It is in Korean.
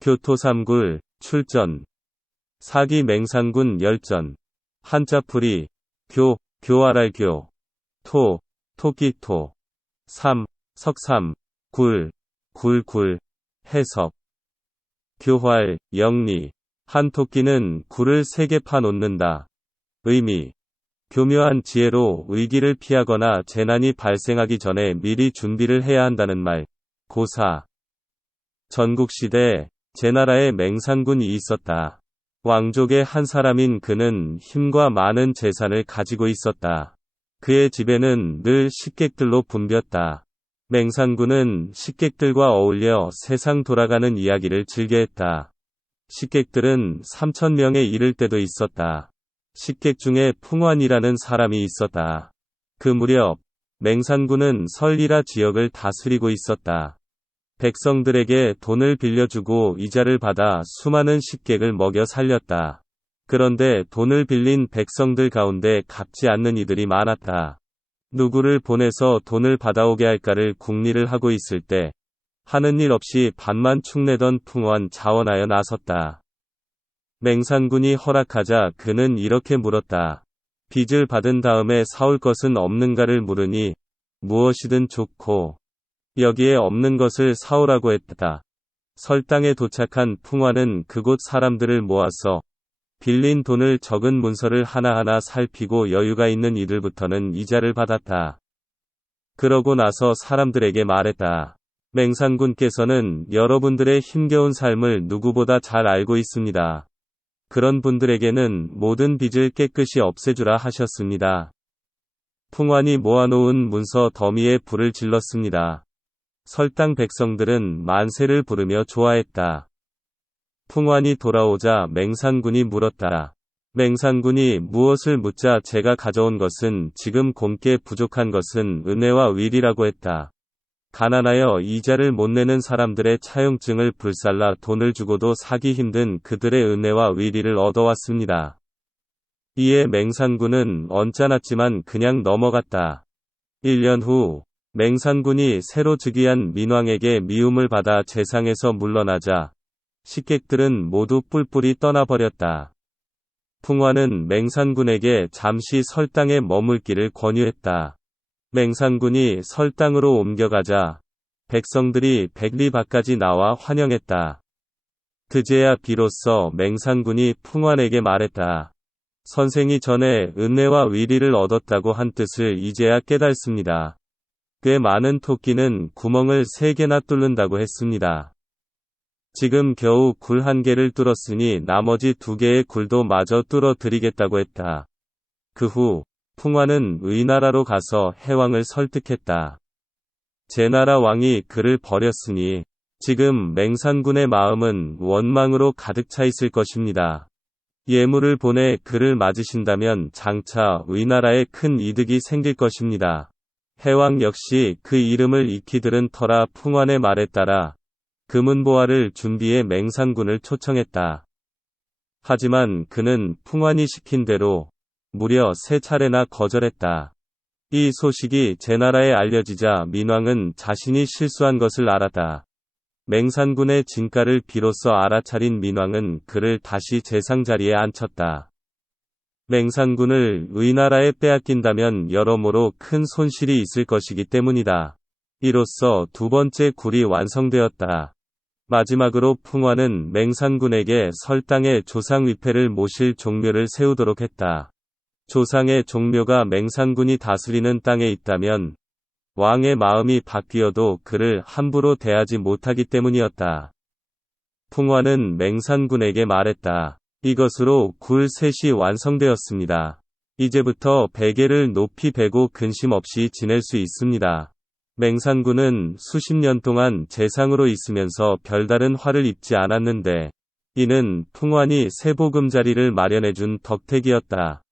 교토삼굴, 출전. 사기 맹산군 열전. 한자풀이, 교알알교. 토끼토. 석삼, 굴. 해석. 교활, 영리. 한 토끼는 굴을 3개 파놓는다. 의미. 교묘한 지혜로 위기를 피하거나 재난이 발생하기 전에 미리 준비를 해야 한다는 말. 고사. 전국시대, 제나라에 맹산군이 있었다. 왕족의 한 사람인 그는 힘과 많은 재산을 가지고 있었다. 그의 집에는 늘 식객들로 붐볐다. 맹산군은 식객들과 어울려 세상 돌아가는 이야기를 즐겨했다. 식객들은 3,000명에 이를 때도 있었다. 식객 중에 풍환이라는 사람이 있었다. 그 무렵, 맹산군은 설리라 지역을 다스리고 있었다. 백성들에게 돈을 빌려주고 이자를 받아 수많은 식객을 먹여 살렸다. 그런데 돈을 빌린 백성들 가운데 갚지 않는 이들이 많았다. 누구를 보내서 돈을 받아오게 할까를 궁리를 하고 있을 때 하는 일 없이 밭만 축내던 풍환 자원하여 나섰다. 맹산군이 허락하자 그는 이렇게 물었다. 빚을 받은 다음에 사올 것은 없는가를 물으니 무엇이든 좋고 여기에 없는 것을 사오라고 했다. 설당에 도착한 풍환은 그곳 사람들을 모아서 빌린 돈을 적은 문서를 하나하나 살피고 여유가 있는 이들부터는 이자를 받았다. 그러고 나서 사람들에게 말했다. 맹산군께서는 여러분들의 힘겨운 삶을 누구보다 잘 알고 있습니다. 그런 분들에게는 모든 빚을 깨끗이 없애주라 하셨습니다. 풍환이 모아놓은 문서 더미에 불을 질렀습니다. 설당 백성들은 만세를 부르며 좋아했다. 풍환이 돌아오자 맹산군이 물었다. 맹산군이 무엇을 묻자 제가 가져온 것은 지금 곰께 부족한 것은 은혜와 위리라고 했다. 가난하여 이자를 못 내는 사람들의 차용증을 불살라 돈을 주고도 사기 힘든 그들의 은혜와 위리를 얻어왔습니다. 이에 맹산군은 언짢았지만 그냥 넘어갔다. 1년 후 맹산군이 새로 즉위한 민왕에게 미움을 받아 재상에서 물러나자 식객들은 모두 뿔뿔이 떠나버렸다. 풍환은 맹산군에게 잠시 설당에 머물기를 권유했다. 맹산군이 설당으로 옮겨가자 백성들이 백리 밖까지 나와 환영했다. 그제야 비로소 맹산군이 풍환에게 말했다. 선생이 전에 은혜와 위리를 얻었다고 한 뜻을 이제야 깨닫습니다. 꽤 많은 토끼는 구멍을 3개나 뚫는다고 했습니다. 지금 겨우 굴 1개를 뚫었으니 나머지 2개의 굴도 마저 뚫어 드리겠다고 했다. 그 후 풍환은 의나라로 가서 해왕을 설득했다. 제나라 왕이 그를 버렸으니 지금 맹산군의 마음은 원망으로 가득 차 있을 것입니다. 예물을 보내 그를 맞으신다면 장차 의나라에 큰 이득이 생길 것입니다. 해왕 역시 그 이름을 익히 들은 터라 풍환의 말에 따라 금은보화를 준비해 맹산군을 초청했다. 하지만 그는 풍환이 시킨 대로 무려 3차례나 거절했다. 이 소식이 제나라에 알려지자 민왕은 자신이 실수한 것을 알았다. 맹산군의 진가를 비로소 알아차린 민왕은 그를 다시 재상 자리에 앉혔다. 맹산군을 의나라에 빼앗긴다면 여러모로 큰 손실이 있을 것이기 때문이다. 이로써 2번째 굴이 완성되었다. 마지막으로 풍환은 맹산군에게 설당에 조상 위패를 모실 종묘를 세우도록 했다. 조상의 종묘가 맹산군이 다스리는 땅에 있다면 왕의 마음이 바뀌어도 그를 함부로 대하지 못하기 때문이었다. 풍환은 맹산군에게 말했다. 이것으로 굴 3이 완성되었습니다. 이제부터 베개를 높이 베고 근심 없이 지낼 수 있습니다. 맹산군은 수십 년 동안 재상으로 있으면서 별다른 화를 입지 않았는데 이는 풍환이 새 보금자리를 마련해준 덕택이었다.